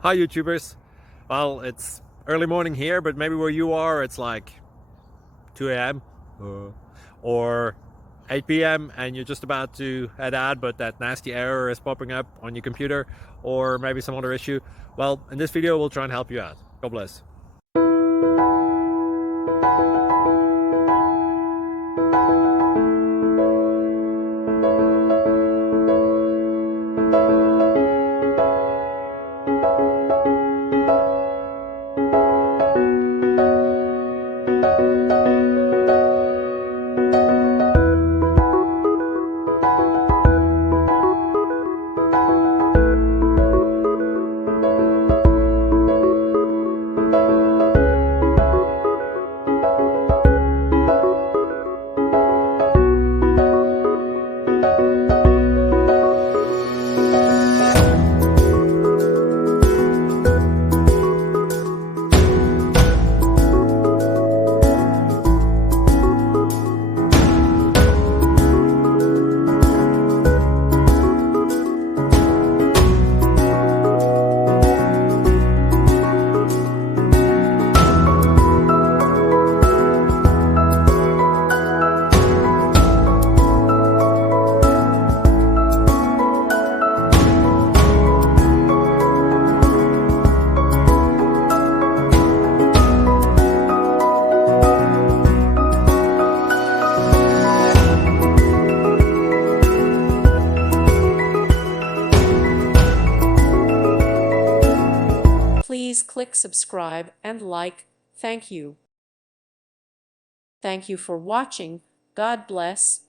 Hi YouTubers. Well, it's early morning here, but maybe where you are it's like 2 a.m. Or 8 p.m. and you're just about to head out, but that nasty error is popping up on your computer, or maybe some other issue. Well, in this video we'll try and help you out. God bless. Please click subscribe and like. Thank you. Thank you for watching. God bless.